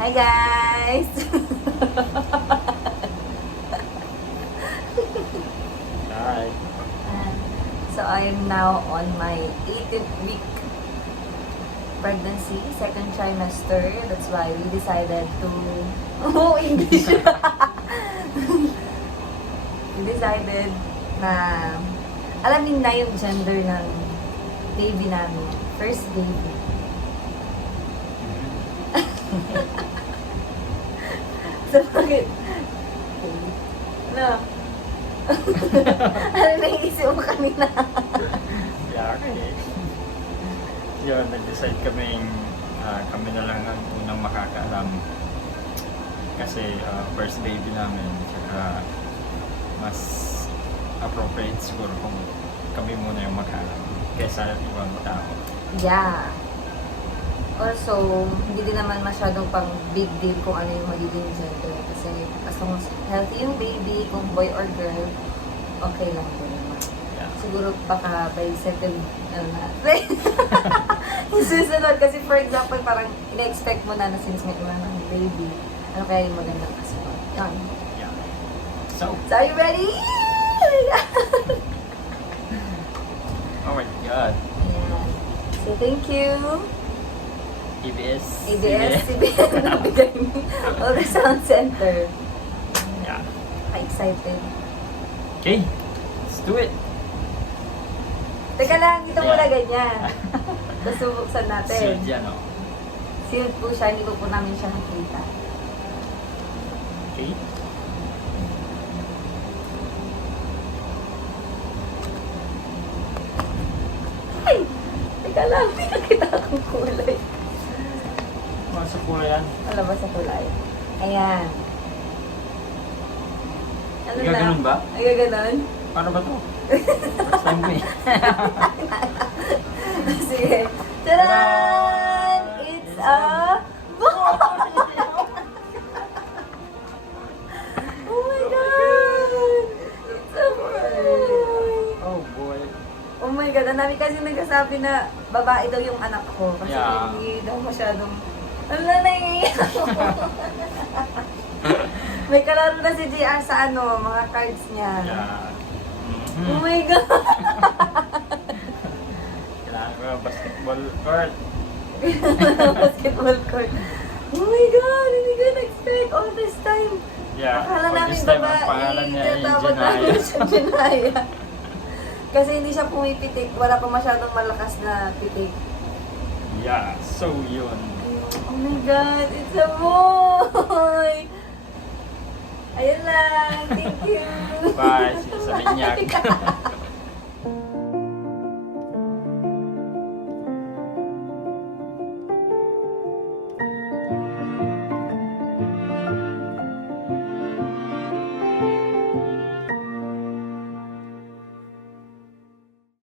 Hi guys! Hi. So I'm now on my 18th week pregnancy, second trimester. That's why we decided to... Oh, English! We decided na alamin na yung gender ng baby namin. First baby. So, bakit? No. Ano naisip mo kanina? Yaki eh. Yun, nag-decide kaming kami na lang ang unang makakaalam. Kasi first baby namin, tsaka mas appropriate siguro kung kami muna yung makaalam kaysa ibang tao. Yeah. Also, hindi din naman masyadong pang big deal kung ano yung magiging gender. Kasi basta kung healthy yung baby, kung boy or girl, okay lang din naman. Yeah. Siguro baka by second, ano na. Yung susunod, kasi for example, parang ina-expect mo na since may una ng baby, ano kaya yung magandang kasunod. Yan. Yeah. So, So, are you ready? oh my God. Ayan. So, thank you. ABS-CBN. Nabigay ni Ultrasound Center. Yeah. Excited. Okay, let's do it. Teka lang, dito muna Yeah. ganyan. Tapos bubuksan natin. Sealed yan, oh. Sealed po siya, hindi ko po namin siya nakita. Okay. Ay! Teka lang, hindi nakita akong kulay. Masok po yan. Wala ba sa kulay? Ayan. Ano na? Gaganon ba? Ay, gaganon? Paano ba to? First time ko eh. Sige. Tadaan! It's a boy! Oh my God! It's a boy! Oh boy. Oh my God, ang dami kasi nagsasabi na babae daw yung anak ko. Kasi Yeah. hindi daw masyadong... Ala, naiiyak ako. May kalaro na si JR sa mga cards niya. Yeah. Oh my God! Kailangan ko yung basketball court. Basketball court. Oh my God! Hindi ko na-expect all this time. Yeah. Akala For namin this time, babae. ang pangalan niya ay Tinatawag namin Janaya. siya Janaya. Kasi hindi siya pumipitik. Wala pa masyadong malakas na pitik. Yeah. So yun. Oh my God! It's a boy! Ayun lang. Thank you. Bye. Sa Binyak.